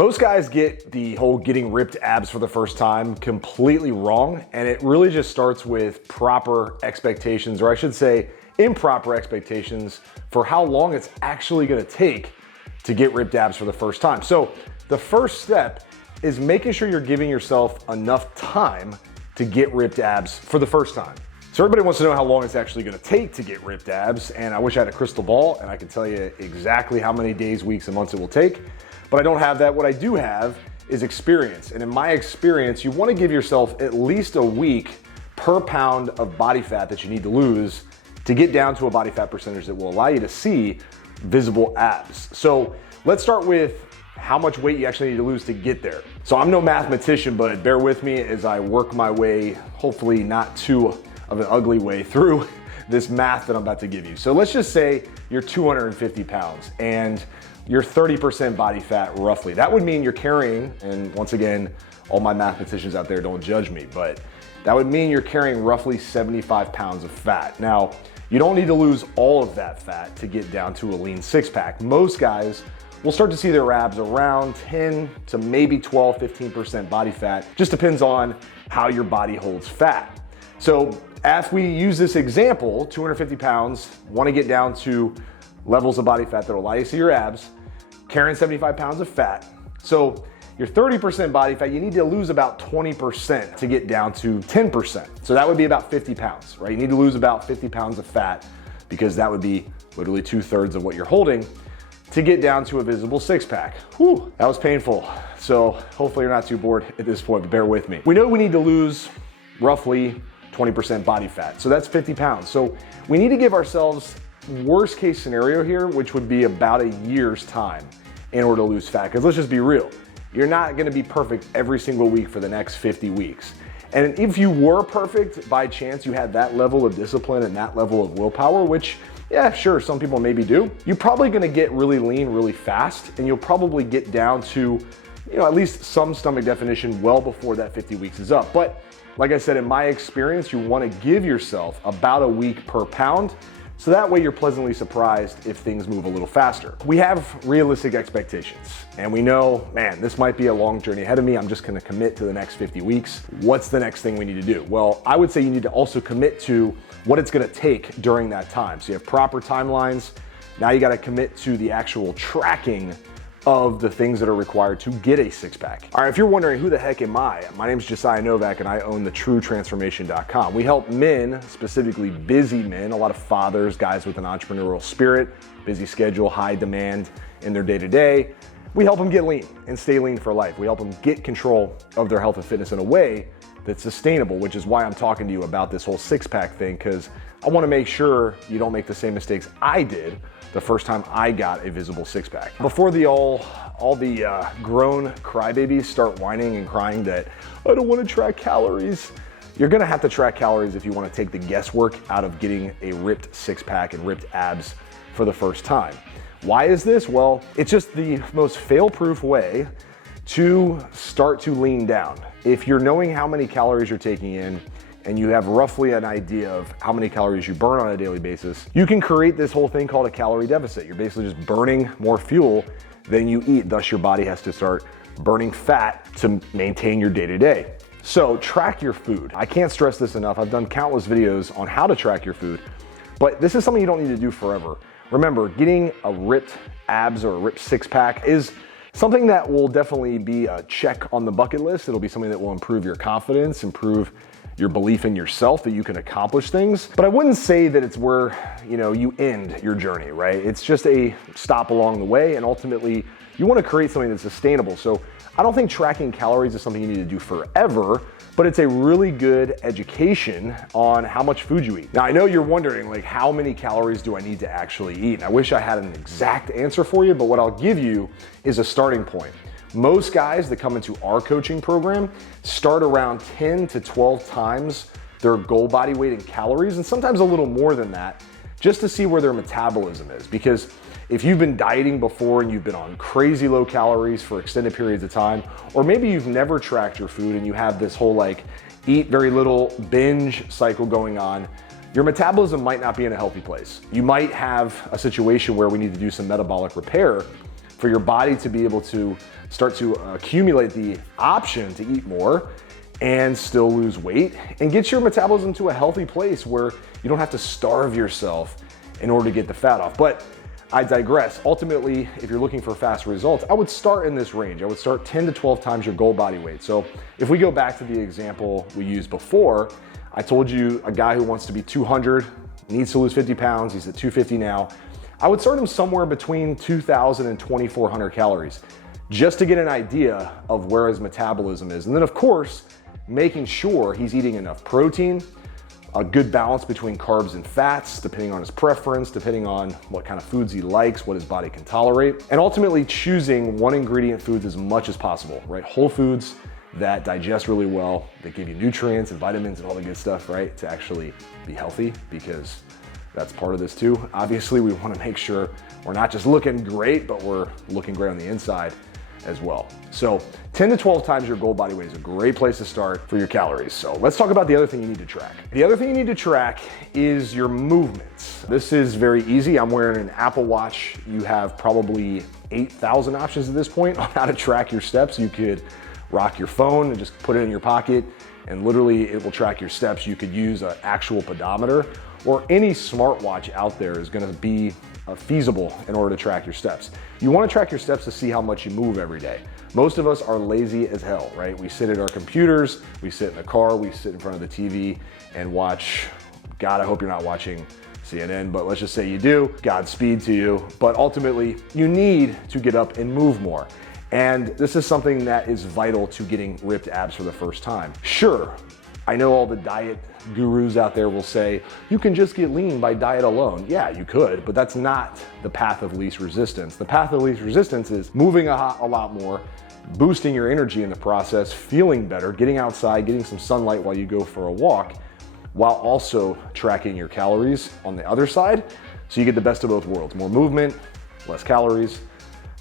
Most guys get the whole getting ripped abs for the first time completely wrong, and it really just starts with proper expectations, or I should say improper expectations for how long it's actually gonna take to get ripped abs for the first time. So the first step is making sure you're giving yourself enough time to get ripped abs for the first time. So everybody wants to know how long it's actually gonna take to get ripped abs, and I wish I had a crystal ball and I could tell you exactly how many days, weeks, and months it will take, but I don't have that. What I do have is experience, and in my experience, you wanna give yourself at least a week per pound of body fat that you need to lose to get down to a body fat percentage that will allow you to see visible abs. So let's start with how much weight you actually need to lose to get there. So I'm no mathematician, but bear with me as I work my way, hopefully not too of an ugly way, through this math that I'm about to give you. So let's just say you're 250 pounds and you're 30% body fat roughly. That would mean you're carrying, and once again, all my mathematicians out there, don't judge me, but that would mean you're carrying roughly 75 pounds of fat. Now, you don't need to lose all of that fat to get down to a lean six pack. Most guys will start to see their abs around 10 to maybe 12, 15% body fat. Just depends on how your body holds fat. So if we use this example, 250 pounds, wanna get down to levels of body fat that will allow you to see your abs, carrying 75 pounds of fat. So your 30% body fat, you need to lose about 20% to get down to 10%. So that would be about 50 pounds, right? You need to lose about 50 pounds of fat because that would be literally 2/3 of what you're holding to get down to a visible six pack. Whew, that was painful. So hopefully you're not too bored at this point, but bear with me. We know we need to lose roughly 20% body fat. So that's 50 pounds. So we need to give ourselves worst case scenario here, which would be about a year's time in order to lose fat. Because let's just be real. You're not gonna be perfect every single week for the next 50 weeks. And if you were perfect, by chance you had that level of discipline and that level of willpower, which, yeah, sure, some people maybe do, you're probably gonna get really lean really fast, and you'll probably get down to, at least some stomach definition well before that 50 weeks is up. But like I said, in my experience, you wanna give yourself about a week per pound, so that way you're pleasantly surprised if things move a little faster. We have realistic expectations, and we know, man, this might be a long journey ahead of me. I'm just gonna commit to the next 50 weeks. What's the next thing we need to do? Well, I would say you need to also commit to what it's gonna take during that time. So you have proper timelines. Now you gotta commit to the actual tracking of the things that are required to get a six pack. All right, if you're wondering who the heck am I, my name is Josiah Novak and I own thetruetransformation.com. We help men, specifically busy men, a lot of fathers, guys with an entrepreneurial spirit, busy schedule, high demand in their day-to-day. We help them get lean and stay lean for life. We help them get control of their health and fitness in a way that's sustainable, which is why I'm talking to you about this whole six pack thing, because I wanna make sure you don't make the same mistakes I did the first time I got a visible six pack. Before all the grown crybabies start whining and crying that I don't want to track calories, you're gonna have to track calories if you want to take the guesswork out of getting a ripped six pack and ripped abs for the first time. Why is this? Well, it's just the most fail-proof way to start to lean down. If you're knowing how many calories you're taking in, and you have roughly an idea of how many calories you burn on a daily basis, you can create this whole thing called a calorie deficit. You're basically just burning more fuel than you eat. Thus, your body has to start burning fat to maintain your day-to-day. So track your food. I can't stress this enough. I've done countless videos on how to track your food, but this is something you don't need to do forever. Remember, getting a ripped abs or a ripped six pack is something that will definitely be a check on the bucket list. It'll be something that will improve your confidence, improve your belief in yourself that you can accomplish things. But I wouldn't say that it's where, you end your journey, right? It's just a stop along the way, and ultimately you want to create something that's sustainable. So I don't think tracking calories is something you need to do forever, but it's a really good education on how much food you eat. Now, I know you're wondering, how many calories do I need to actually eat? And I wish I had an exact answer for you, but what I'll give you is a starting point. Most guys that come into our coaching program start around 10 to 12 times their goal body weight in calories, and sometimes a little more than that, just to see where their metabolism is. Because if you've been dieting before and you've been on crazy low calories for extended periods of time, or maybe you've never tracked your food and you have this whole eat very little binge cycle going on, your metabolism might not be in a healthy place. You might have a situation where we need to do some metabolic repair for your body to be able to start to accumulate the option to eat more and still lose weight and get your metabolism to a healthy place where you don't have to starve yourself in order to get the fat off. But I digress. Ultimately, if you're looking for fast results, I would start in this range. I would start 10 to 12 times your goal body weight. So if we go back to the example we used before, I told you a guy who wants to be 200, needs to lose 50 pounds, he's at 250 now. I would start him somewhere between 2,000 and 2,400 calories, just to get an idea of where his metabolism is. And then of course, making sure he's eating enough protein, a good balance between carbs and fats, depending on his preference, depending on what kind of foods he likes, what his body can tolerate, and ultimately choosing one ingredient foods as much as possible, right? Whole foods that digest really well, that give you nutrients and vitamins and all the good stuff, right? To actually be healthy, because that's part of this too. Obviously, we want to make sure we're not just looking great, but we're looking great on the inside as well. So 10 to 12 times your goal body weight is a great place to start for your calories. So let's talk about the other thing you need to track. The other thing you need to track is your movements. This is very easy. I'm wearing an Apple Watch. You have probably 8,000 options at this point on how to track your steps. You could rock your phone and just put it in your pocket and literally it will track your steps. You could use an actual pedometer, or any smartwatch out there is gonna be feasible in order to track your steps. You wanna track your steps to see how much you move every day. Most of us are lazy as hell, right? We sit at our computers, we sit in the car, we sit in front of the TV and watch, God, I hope you're not watching CNN, but let's just say you do, Godspeed to you. But ultimately, you need to get up and move more. And this is something that is vital to getting ripped abs for the first time. Sure, I know all the diet gurus out there will say, you can just get lean by diet alone. Yeah, you could, but that's not the path of least resistance. The path of least resistance is moving a lot more, boosting your energy in the process, feeling better, getting outside, getting some sunlight while you go for a walk, while also tracking your calories on the other side. So you get the best of both worlds, more movement, less calories,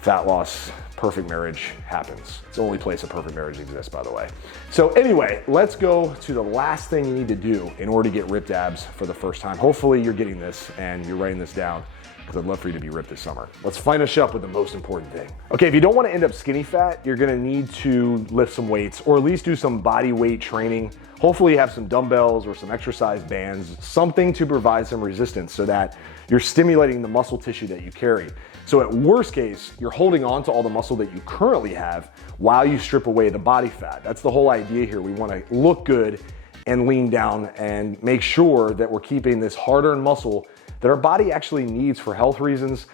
fat loss. Perfect marriage happens. It's the only place a perfect marriage exists, by the way. So anyway, let's go to the last thing you need to do in order to get ripped abs for the first time. Hopefully you're getting this and you're writing this down, because I'd love for you to be ripped this summer. Let's finish up with the most important thing. Okay, if you don't want to end up skinny fat, you're gonna need to lift some weights, or at least do some body weight training. Hopefully you have some dumbbells or some exercise bands, something to provide some resistance so that you're stimulating the muscle tissue that you carry. So at worst case, you're holding on to all the muscle that you currently have while you strip away the body fat. That's the whole idea here. We want to look good and lean down and make sure that we're keeping this hard-earned muscle that our body actually needs for health reasons.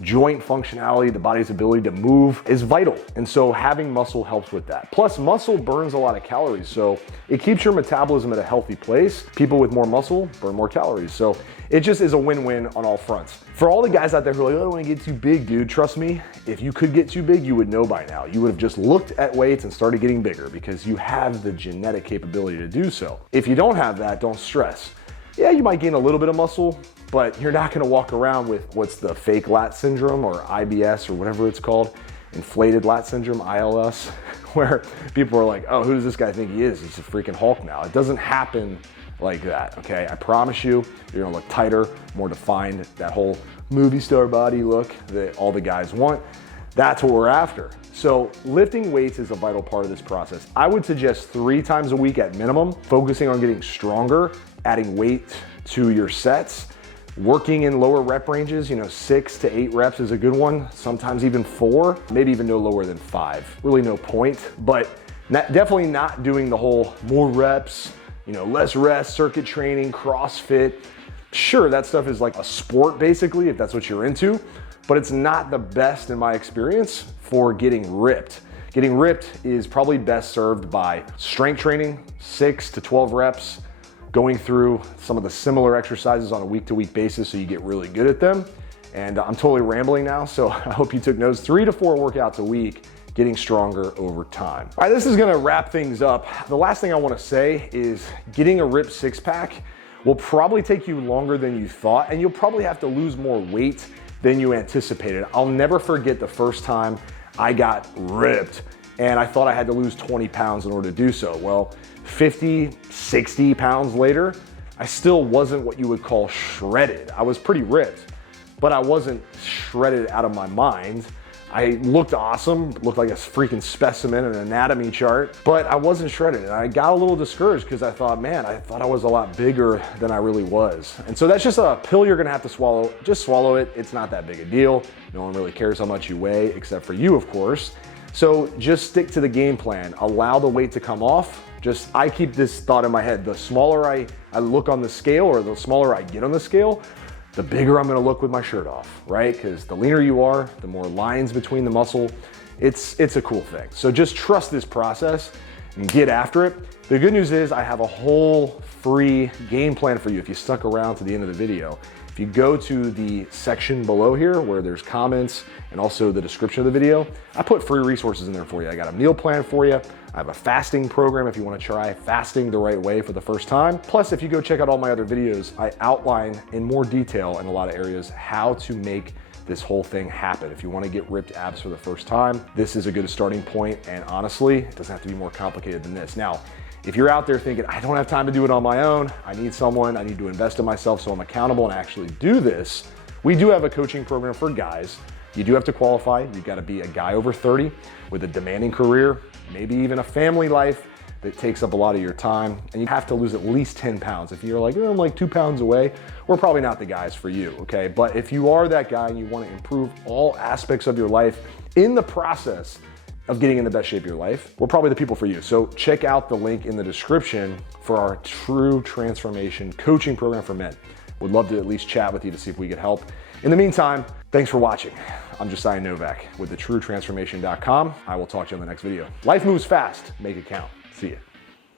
Joint functionality, the body's ability to move is vital. And so having muscle helps with that. Plus, muscle burns a lot of calories, so it keeps your metabolism at a healthy place. People with more muscle burn more calories. So it just is a win-win on all fronts. For all the guys out there who are like, oh, I don't want to get too big, dude, trust me, if you could get too big, you would know by now. You would have just looked at weights and started getting bigger, because you have the genetic capability to do so. If you don't have that, don't stress. Yeah, you might gain a little bit of muscle, but you're not gonna walk around with what's the fake lat syndrome, or IBS, or whatever it's called, inflated lat syndrome, ILS, where people are like, oh, who does this guy think he is? He's a freaking Hulk now. It doesn't happen like that, okay? I promise you, you're gonna look tighter, more defined, that whole movie star body look that all the guys want. That's what we're after. So lifting weights is a vital part of this process. I would suggest 3 times a week at minimum, focusing on getting stronger, adding weight to your sets, working in lower rep ranges, 6 to 8 reps is a good one, sometimes even 4, maybe even no lower than 5. Really no point, but definitely not doing the whole more reps, less rest, circuit training, CrossFit. Sure, that stuff is like a sport basically, if that's what you're into, but it's not the best in my experience for getting ripped. Getting ripped is probably best served by strength training, 6 to 12 reps, going through some of the similar exercises on a week-to-week basis so you get really good at them. And I'm totally rambling now, so I hope you took notes. 3 to 4 workouts a week, getting stronger over time. All right, this is gonna wrap things up. The last thing I wanna say is getting a ripped six-pack will probably take you longer than you thought, and you'll probably have to lose more weight than you anticipated. I'll never forget the first time I got ripped and I thought I had to lose 20 pounds in order to do so. Well, 50, 60 pounds later, I still wasn't what you would call shredded. I was pretty ripped, but I wasn't shredded out of my mind. I looked awesome, looked like a freaking specimen, an anatomy chart, but I wasn't shredded. And I got a little discouraged because I thought, man, I thought I was a lot bigger than I really was. And so that's just a pill you're gonna have to swallow. Just swallow it. It's not that big a deal. No one really cares how much you weigh, except for you, of course. So just stick to the game plan. Allow the weight to come off. I keep this thought in my head. The smaller I look on the scale, or the smaller I get on the scale, the bigger I'm gonna look with my shirt off, right? Because the leaner you are, the more lines between the muscle. It's a cool thing. So just trust this process and get after it. The good news is I have a whole free game plan for you if you stuck around to the end of the video. If you go to the section below here where there's comments and also the description of the video, I put free resources in there for you. I got a meal plan for you. I have a fasting program if you want to try fasting the right way for the first time. Plus, if you go check out all my other videos, I outline in more detail in a lot of areas how to make this whole thing happen. If you want to get ripped abs for the first time, this is a good starting point. And honestly, it doesn't have to be more complicated than this. Now, if you're out there thinking, I don't have time to do it on my own, I need someone, I need to invest in myself so I'm accountable and actually do this, we do have a coaching program for guys. You do have to qualify. You've got to be a guy over 30 with a demanding career, maybe even a family life that takes up a lot of your time, and you have to lose at least 10 pounds. If you're like, oh, I'm like 2 pounds away, we're probably not the guys for you, okay? But if you are that guy and you want to improve all aspects of your life in the process of getting in the best shape of your life, we're probably the people for you. So check out the link in the description for our True Transformation coaching program for men. Would love to at least chat with you to see if we could help. In the meantime, thanks for watching. I'm Josiah Novak with thetruetransformation.com. I will talk to you in the next video. Life moves fast. Make it count. See ya.